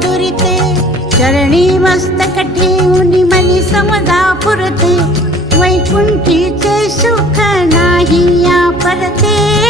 दुरिते चरणी मस्तक ठेवून मनी समजा पुरते वैकुंठीचे सुख नाही या परते